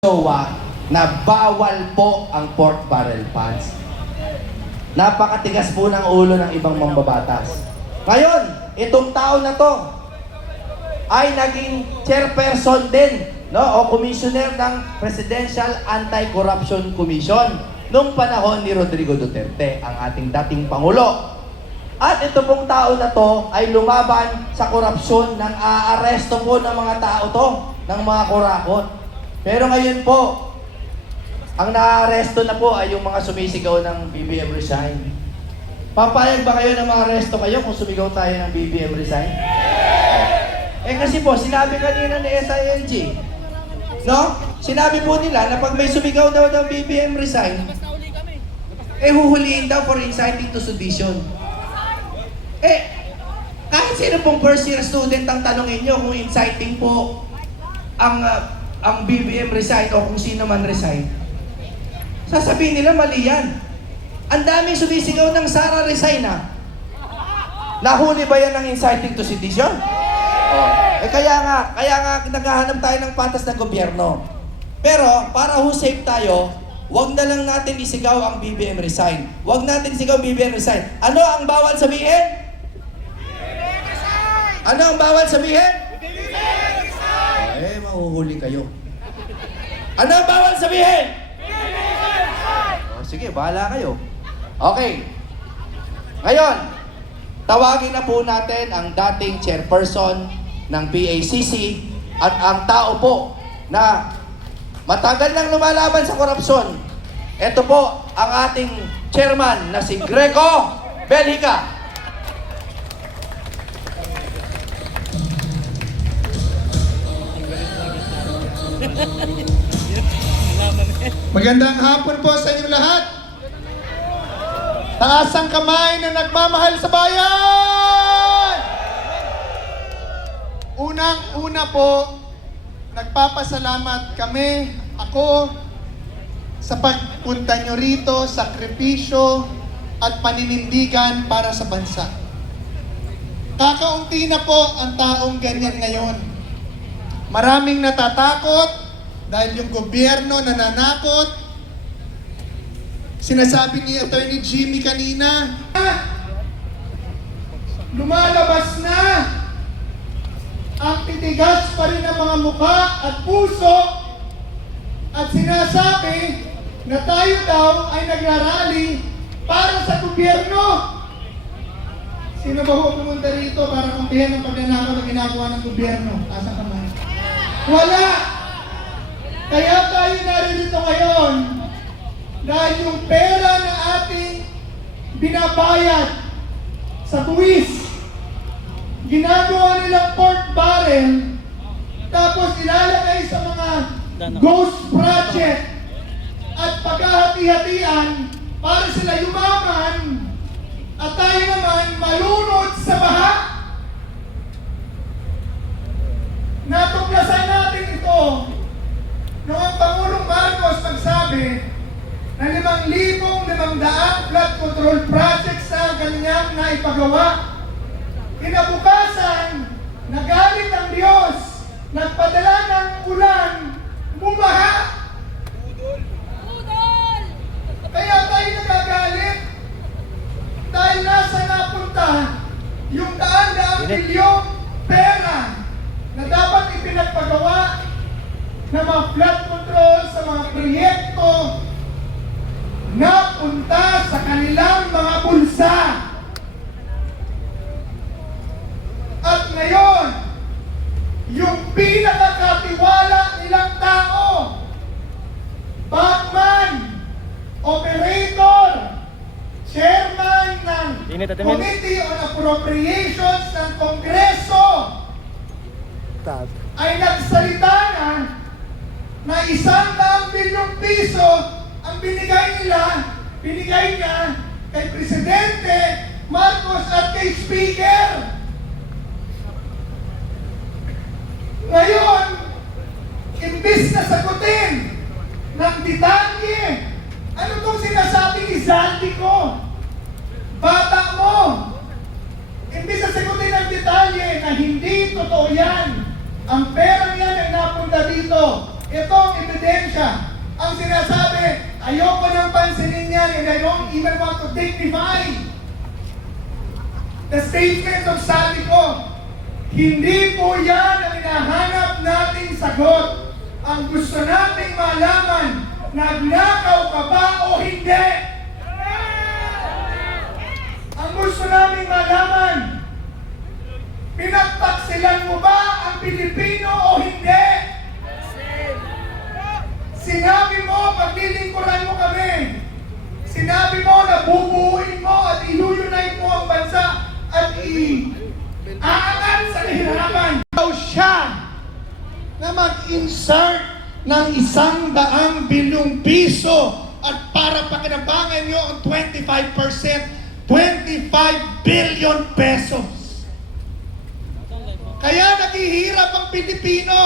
SOA na bawal po ang pork barrel funds. Napakatigas po ng ulo ng ibang mambabatas. Ngayon, itong tao na to ay naging chairperson din, no, o commissioner ng Presidential Anti-Corruption Commission nung panahon ni Rodrigo Duterte, ang ating dating Pangulo. At ito pong tao na to ay lumaban sa korupsyon ng aaresto po ng mga tao to, ng mga kurakot. Pero ngayon po, ang naaresto na po ay yung mga sumisigaw ng BBM Resign. Papayag ba kayo na maaresto kayo kung sumigaw tayo ng BBM Resign? Eh kasi po, sinabi kanina ni SILG, no? Sinabi po nila na pag may sumigaw daw ng BBM Resign, eh huhulihin daw for inciting to sedition. Eh, kahit sino pong first year student ang tanongin nyo kung inciting po ang BBM Resign o kung sino man resign, sasabihin nila mali yan. Ang daming sumisigaw ng Sara Resign na. Nahuli ba yan ng inciting to sedition? Oh. Eh kaya nga naghahanap tayo ng patas na gobyerno. Pero para safe tayo, wag na lang natin isigaw ang BBM Resign. Wag natin isigaw ang BBM Resign. Ano ang bawal sabihin? Ano ang bawal sabihin? Eh, mahuhuli kayo. Ano ang bawal sabihin? Oh, sige, bahala kayo. Okay. Ngayon, tawagin na po natin ang dating chairperson ng PACC at ang tao po na matagal nang lumalaban sa korupsyon. Ito po ang ating chairman na si Greco Belhica. Magandang hapon po sa inyong lahat. Taas ang kamay na nagmamahal sa bayan. Unang-una po, nagpapasalamat kami, ako, sa pagpunta nyo rito, sakripisyo at paninindigan para sa bansa. Kakaunti na po ang taong ganyan ngayon. Maraming natatakot dahil yung gobyerno nananakot. Sinasabi ni Attorney Jimmy kanina, lumalabas na ang titigas pa rin ng mga mukha at puso at sinasabi na tayo daw ay nagrarally para sa gobyerno. Sino ba ho pumunta rito para kumpihan ng pagnanakaw na ginagawa ng gobyerno? Asa kamay? Wala! Kaya tayo naririto ngayon dahil yung pera na ating binabayad sa buwis, ginagawa nilang pork barrel, tapos ilalagay sa mga ghost project at paghahati-hatian para sila yumaman at tayo naman malunod sa baha. Natuklasan natin ito noong ang Pangulong Marcos nagsabi na 5,500 flood control projects na kanyang naipagawa. Kinabukasan, nagalit ang Diyos, nagpadala ng ulan, bumaha. Kaya tayo nagagalit dahil nasa napunta yung daan-daang bilyong pera na dapat ipinagpagawa na mga flood control sa mga proyekto na punta sa kanilang mga bulsa. At ngayon, yung pinakakatiwala nilang tao, Batman, operator, chairman ng Committee on Appropriations ng Kongreso, ay nagsalita na 100 bilyong piso ang binigay niya kay Presidente Marcos at kay Speaker. Ngayon, imbis na sagutin ng detalye, ano itong sinasabing izaldi ko? Bata mo! Imbis na sagutin ng detalye na hindi totoo yan, ang perang yan ay napunta dito Ito ang ebidensya. Ang sinasabi, ayoko nang pansinin yan and I don't even want to dignify the statements of Sally ko. Hindi po yan ang hinahanap nating sagot. Ang gusto nating malaman, nagnakaw ka ba o hindi? Ang gusto naming malaman, pinagtaksilan mo ba ang Pilipino o hindi? Sinabi mo, paglilingkuran mo kami. Sinabi mo na bubuuin mo at iluyunay mo ang bansa at aangat sa kahirapan. Ikaw siya na mag-insert ng 100 bilyong piso at para pakinabangan nyo ang 25%, 25 billion pesos. Kaya naghihirap ang Pilipino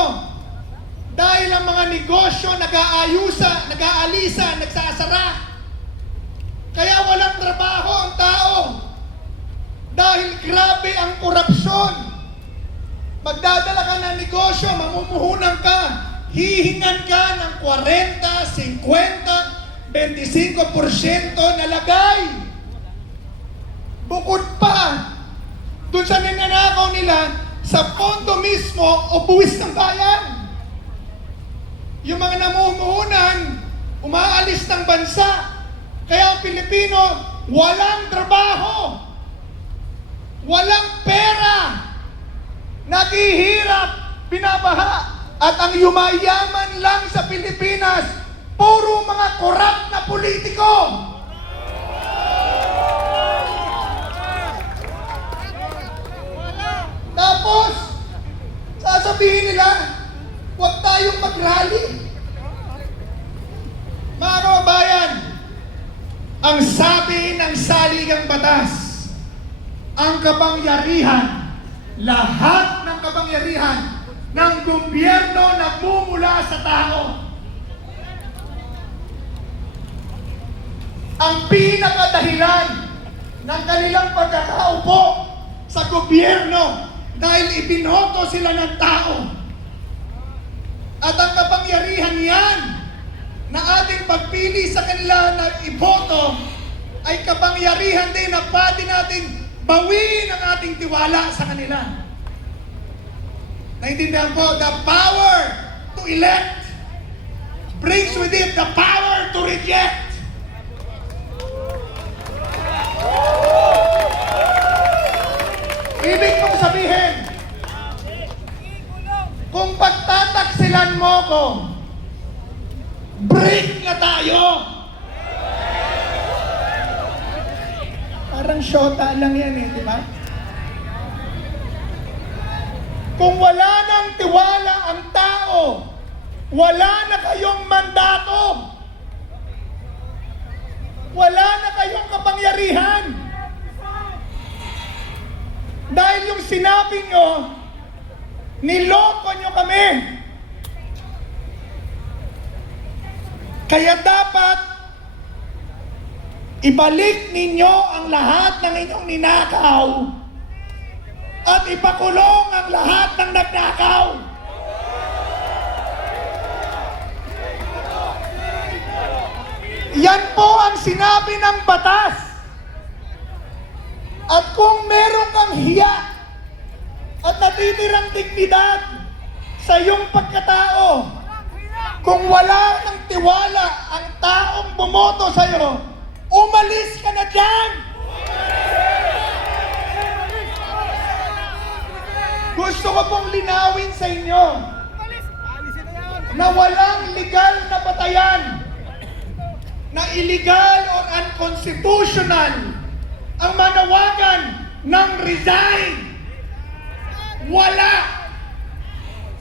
dahil ang mga negosyo nag-aayusa, nag-aalisa, nagsasara. Kaya walang trabaho ang tao. Dahil grabe ang korupsyon. Magdadala ka ng negosyo, mamumuhunan ka, hihingan ka ng 40, 50, 25% na lagay. Bukod pa, dun sa ninanakaw nila, sa pondo mismo o buwis ng bayan. Yung mga namumuhunan, umaalis ng bansa. Kaya ang Pilipino, walang trabaho. Walang pera. Naghihirap, binabaha. At ang yumayaman lang sa Pilipinas, puro mga korap na politiko. Tapos, sasabihin nila, huwag tayong mag-rally. Mga kababayan, ang sabi ng saligang batas, ang kapangyarihan, lahat ng kapangyarihan ng gobyerno nagmumula sa tao. Ang pinakadahilan ng kanilang pagkakaupo sa gobyerno dahil ibinoto sila ng tao. At ang kapangyarihan yan na ating pagpili sa kanila na iboto ay kapangyarihan din na pwede nating bawiin ang ating tiwala sa kanila. Naintindihan po, the power to elect brings with it the power to reject. Ibig kong sabihin, kung pagtataksilan mo ko, break na tayo. Parang shota lang yan di ba? Kung wala nang tiwala ang tao, wala na kayong mandato. Wala na kayong kapangyarihan. Dahil yung sinabi nyo, niloko nyo kami. Kaya dapat ibalik ninyo ang lahat ng inyong ninakaw at ipakulong ang lahat ng nagnakaw. Yan po ang sinabi ng batas. At kung meron kang hiya at natitirang dignidad sa iyong pagkatao, kung wala ng tiwala ang taong bumoto sa iyo, umalis ka na dyan! Gusto ko pong linawin sa inyo na walang legal na batayan, na illegal or unconstitutional ang manawagan ng resign. Wala!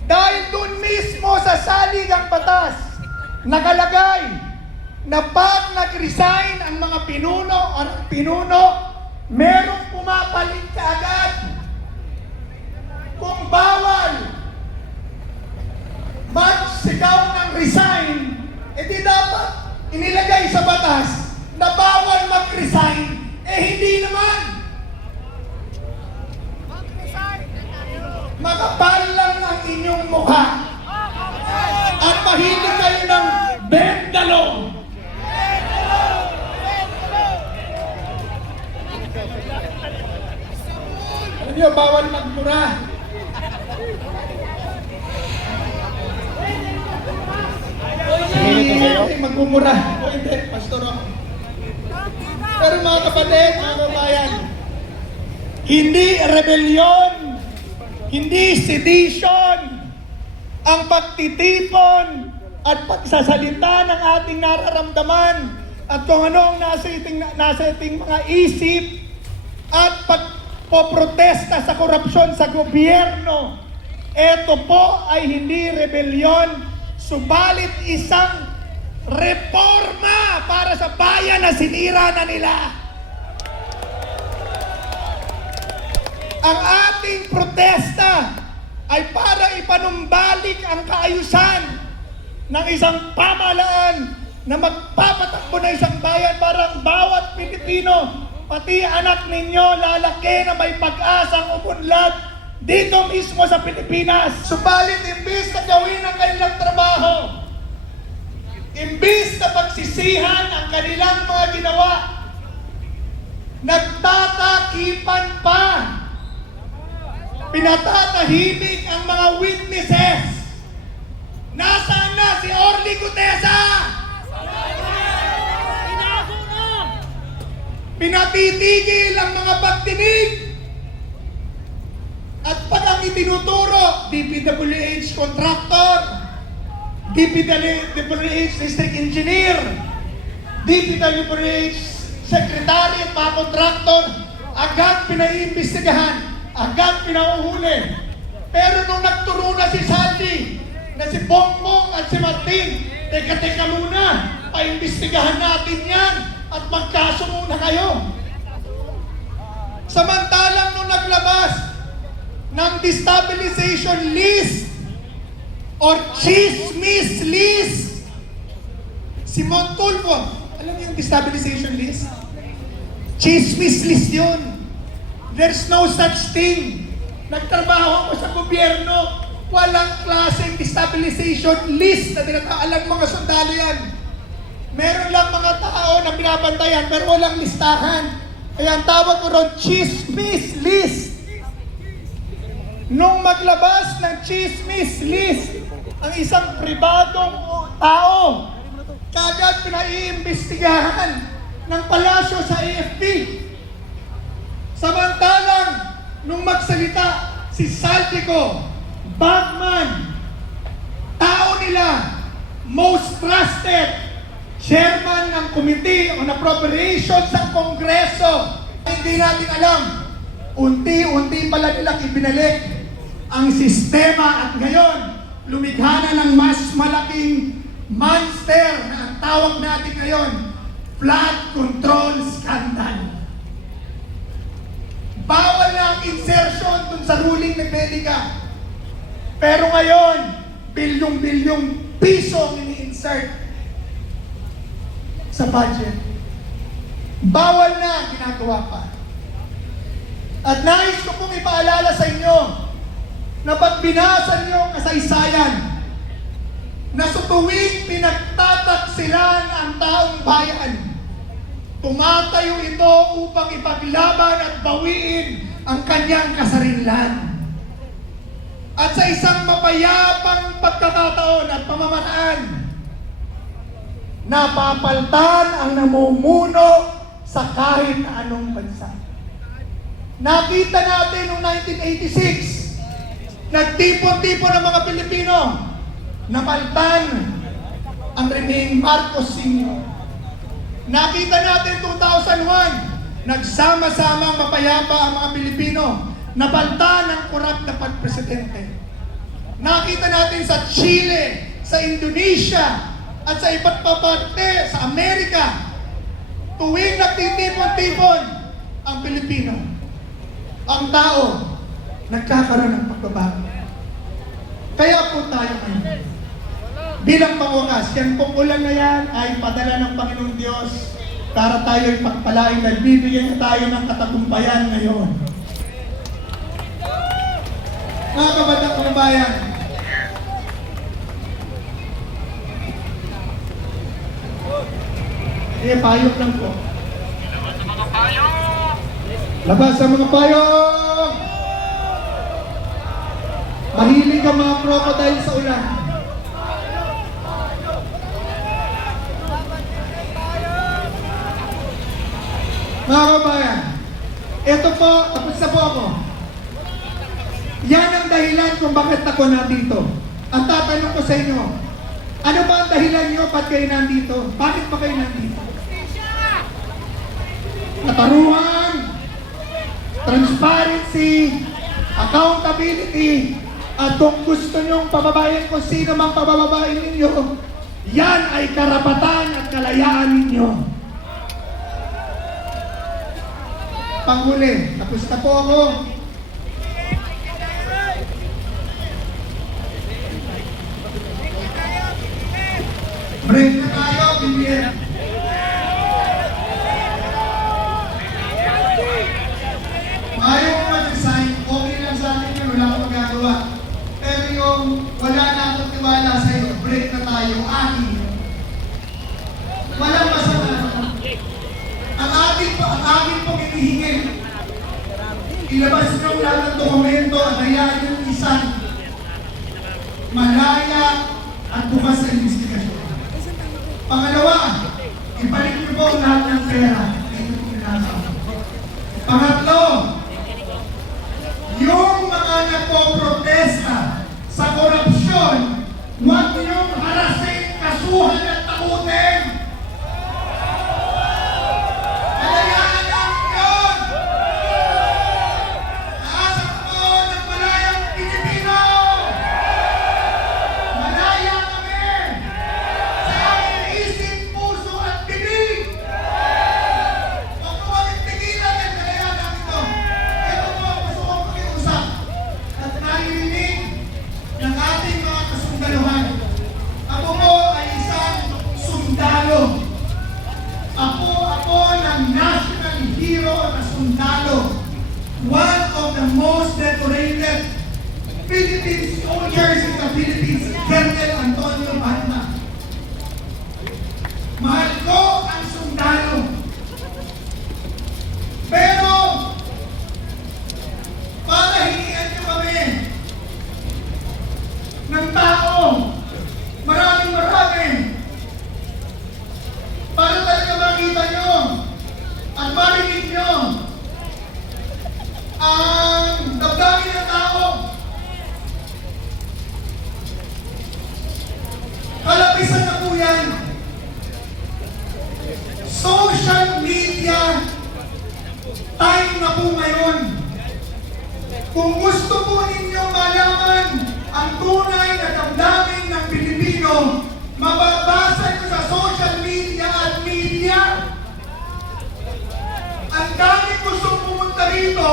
Dahil doon mismo sa saligang batas, nakalagay na pag nag-resign ang mga pinuno o ang pinuno, merong pumapalit ka agad. Kung bawal magsigaw ng resign, edi dapat inilagay sa batas na bawal mag-resign. Hindi naman. Makapal lang ang inyong mukha at ay magmumura. O hindi, pastor ako. Pero mga kapatid, mga kabayan, hindi rebellion, hindi sedition, ang pagtitipon at pagsasalita ng ating nararamdaman at kung ano ang nasa ating mga isip at pagpoprotesta sa korupsyon sa gobyerno. Ito po ay hindi rebellion, subalit isang reforma para sa bayan na sinira na nila. Ang ating protesta ay para ipanumbalik ang kaayusan ng isang pamahalaan na magpapatakbo ng isang bayan para ang bawat Pilipino, pati anak ninyo, lalaki na may pag-asang umunlad dito mismo sa Pilipinas. Subalit, imbis na gawin ang kanilang trabaho, imbis na pagsisihan ang kanilang mga ginawa, nagtatakipan pa. Pinatatahimik ang mga witnesses. Nasaan na si Orly Gutesa? Pinatitigil ang mga pagtinig. At pag ang itinuturo, DPWH contractor, DPWH district engineer, DPWH secretary at mga contractor, agad pinaiimbestigahan, agad pinauhuli. Pero nung nagturo na si Saldi, na si Bongbong at si Martin, teka muna, paimbestigahan natin yan at magkaso muna kayo. Samantalang nung naglabas ng destabilization list or chismis list, si Montulfo, alam niyo yung destabilization list? Chismis list yun. There's no such thing. Nagtrabaho ako sa gobyerno, walang klaseng destabilization list na tinataalang mga sundalo yan. Meron lang mga tao na binabantayan pero walang listahan. Kaya ang tawag ko ron, chismis list. Nung maglabas ng chismis list, ang isang pribadong tao, kagad pinaiimbestigahan ng palasyo sa AFP. Samantalang, nung magsalita si Saldico, Bagman, tao nila, most trusted, chairman ng Committee on Appropriations sa Kongreso, hindi natin alam, unti-unti pala nilang ibinalik ang sistema at ngayon, lumikha na ng mas malaking monster na ang tawag natin ngayon, flood control scandal. Bawal na ang insertion dun sa ruling ni Medica. Pero ngayon, bilyong-bilyong piso ang ini-insert sa budget. Bawal na, ginagawa pa. At nais ko pong ipaalala sa inyo na pag binasa niyo ang kasaysayan na sa tuwing pinagtataksilan ang taong bayan, tumatayo ito upang ipaglaban at bawiin ang kanyang kasarinlan. At sa isang mapayapang pagkakataon at pamamaraan, napapaltan ang namumuno sa kahit na anong bansa. Nakita natin noong 1986, nagtipon-tipon ang mga Pilipino, napaltan ang Rene Marcos Sr. Nakita natin 2001, nagsama-samang mapayapa ang mga Pilipino, napaltan ang korap na pagpresidente. Nakita natin sa Chile, sa Indonesia, at sa iba't pa parte sa Amerika, tuwing nagtitipon-tipon ang Pilipino, ang tao, nagkakaroon ng pagbabago. Kaya po tayo ngayon, bilang pangwakas, yan pong ulan na yan ay padala ng Panginoong Diyos para tayo ipagpalain, nagbibigyan na tayo ng katagumpayan ngayon. Mga kabatang kababayan, payok lang po. Labas sa mga payong! Labas sa mga payong! Mahilig ang mga crocodile sa ulan. Mga kabayan, ito po, tapos na po ako. Yan ang dahilan kung bakit ako nandito. Ang tatanong ko sa inyo, ano ba ang dahilan nyo ba't kayo nandito? Bakit ba kayo nandito? Katarungan, transparency, accountability, at kung gusto nyong pababayan kung sino mang pabababayan ninyo, yan ay karapatan at kalayaan ninyo. Panghuli, tapos na po ako. Break na tayo, Bibian. Ayaw ko mag-design, okay lang sa akin yun, wala akong magagawa. Pero yung wala na akong tiwala sa iyo, break na tayo, akin. Walang masama. Ang akin pong inihingi. Ilabas nyo lahat ng dokumento at hayaan yung isang malaya at bukas sa investigasyon. Pangalawa, ibalik niyo po lahat ng pera. Ito po pinasa. Pangatlo, yung mga nagpo-protesta sa korupsyon, huwag niyong harasin, kasuhan at takutin. Kalayaan namin yun! Naasa ko ng malayang Pilipino! Malaya kami! Sa aming isip, puso at bibig! Huwag mo kaming tigilan at kalayaan namin ito. Ito po ang gusto kong pakiusap at naririnig ng ating mga kasundaluhan. Ako po ay isang sundalo. Ako ng national hero na sundalo. One of the most decorated Philippine soldiers in the Philippines, Colonel Antonio Batma. Mahal ko ang sundalo. Pero, para hingian niyo kami ng tao, maraming para talaga makita nyo at marinig nyo ang damdamin ng tao. Kalabisan na po yan. Social media, time na po ngayon. Kung gusto po ninyo malaman ang tunay na damdamin ng Pilipino, mababasa nyo sa social media at media. Ang dami gustong pumunta rito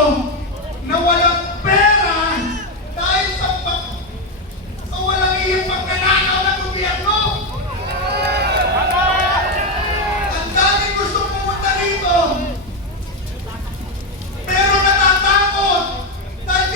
na walang pera dahil sa walang iyong pagnanakaw ng gobyerno. Ang dami gustong pumunta rito pero natatakot dahil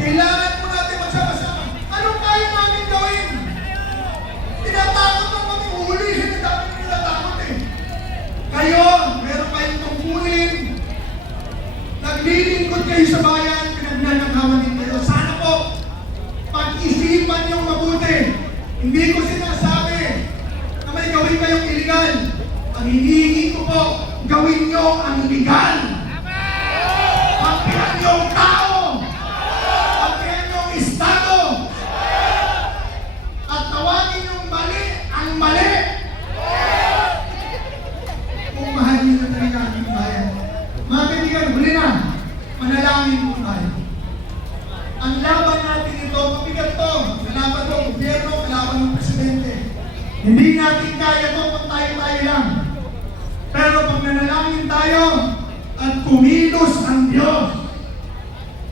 Kailangan po natin magsama-sama. Anong kaya namin gawin? Tinatakot ng mga huli. Hindi namin tinatakot eh. Kayo, meron kayong tungkulin. Naglilingkod kayo sa bayan, pinagnanakawan din kayo. Sana po, pag-isipan niyong mabuti. Hindi ko sinasabi na may gawin kayong illegal. Ang hinihingi ko po, gawin niyo ang legal. Pagpihan niyo ang tao. Pagpihan niyo ang estado. At tawagin yung mali ang mali. Kung mahal niyo na talaga ang bayan. Mga kaibigan, huli na. Manalangin po tayo. Ang laban natin ito, mabigat to. Kalaban ng gobyerno, kalaban ng presidente. Hindi natin kaya to kung tayo-tayo lang. Pero pag nanalangin tayo at kumilos ang Diyos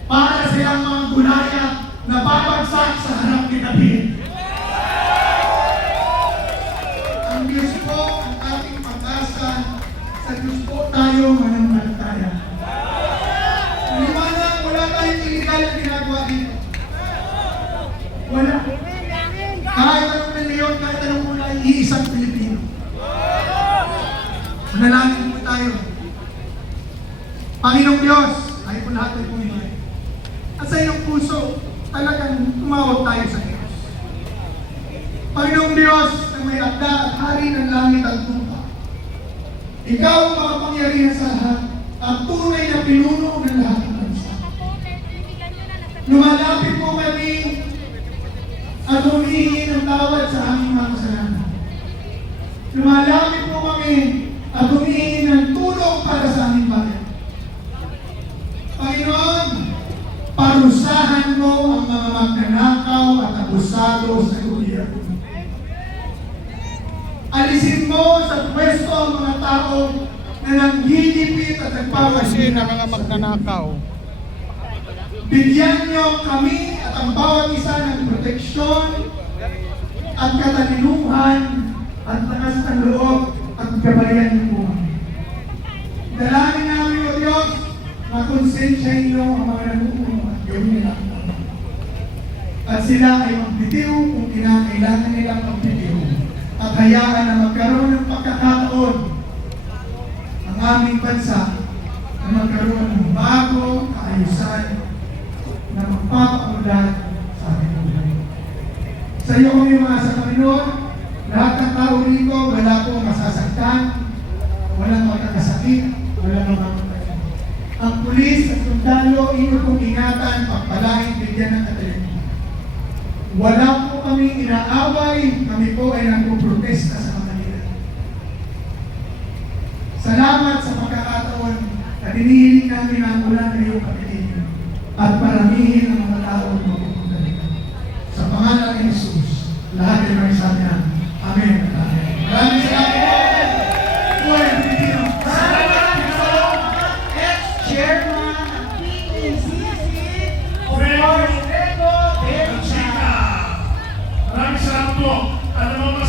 para silang mga gulaya na babagsak sa harap ni David. Ang Diyos po ang ating pag-asa. Sa Diyos po tayo mananampalataya. Liwanag, wala tayong illegal na ginagawa dito. Wala. Kahit anong reliyon, kahit anong kulay, iisang Pilipino. Manalangin po tayo. Panginoong Diyos, tayo po lahat ay pumimay. At sa iyong puso, talagang tumawag tayo sa Diyos. Panginoong Diyos, na may akda at hari ng langit at lupa. Ikaw ang makapangyarihan sa lahat, ang tunay na pinuno ng lahat ng bansa. Lumalapit po kami at humihingi ng tawad sa aming mga kasalanan. Lumalapit po kami at humihingi ng tulong para sa aming bayan. Panginoon, parusahan mo ang mga magnanakaw at abusado sa gobyerno. Alisin mo sa pwesto ang mga tao na nanggigipit at nagpapasira ng mga magnanakaw. Bigyan niyo kami at ang bawat isa ng proteksyon at katalinuhan at lakas ng loob at gabalian niyo po. Dalangin namin o Diyos na konsensya niyo ang mga nanuuno at gawin nila. At sila ay magbitiw kung kinakailangan nilang magbitiw. At hayaan na magkaroon ng pagkakataon ang aming bansa na magkaroon ng bagong kaayusan na magpapaunlad sa ating buhay. Sa iyo kami mga sa Panginoon, lahat ng tao rito, wala pong masasaktan, walang magkakasakit, walang mamamatay. Ang pulis at sundalo, inyo pong ingatan, pagpalain, bigyan ng katalinuhan. Wala po kami inaaway, kami po ay nagpuprotesta sa kanila. Salamat sa pagkakataon na dinihiling namin ang ulan ng iyong kapitid at paramihin ang mga tao ng magpupunta. Sa pangalan ni Jesus, lahat ay may sabi na, Amen. Amen. Maraming salamat. Buhay ang Pilipino. Salamat po, ex-chairman ng PTCC, Frederico Bencha. Maraming salamat po. Alam mo,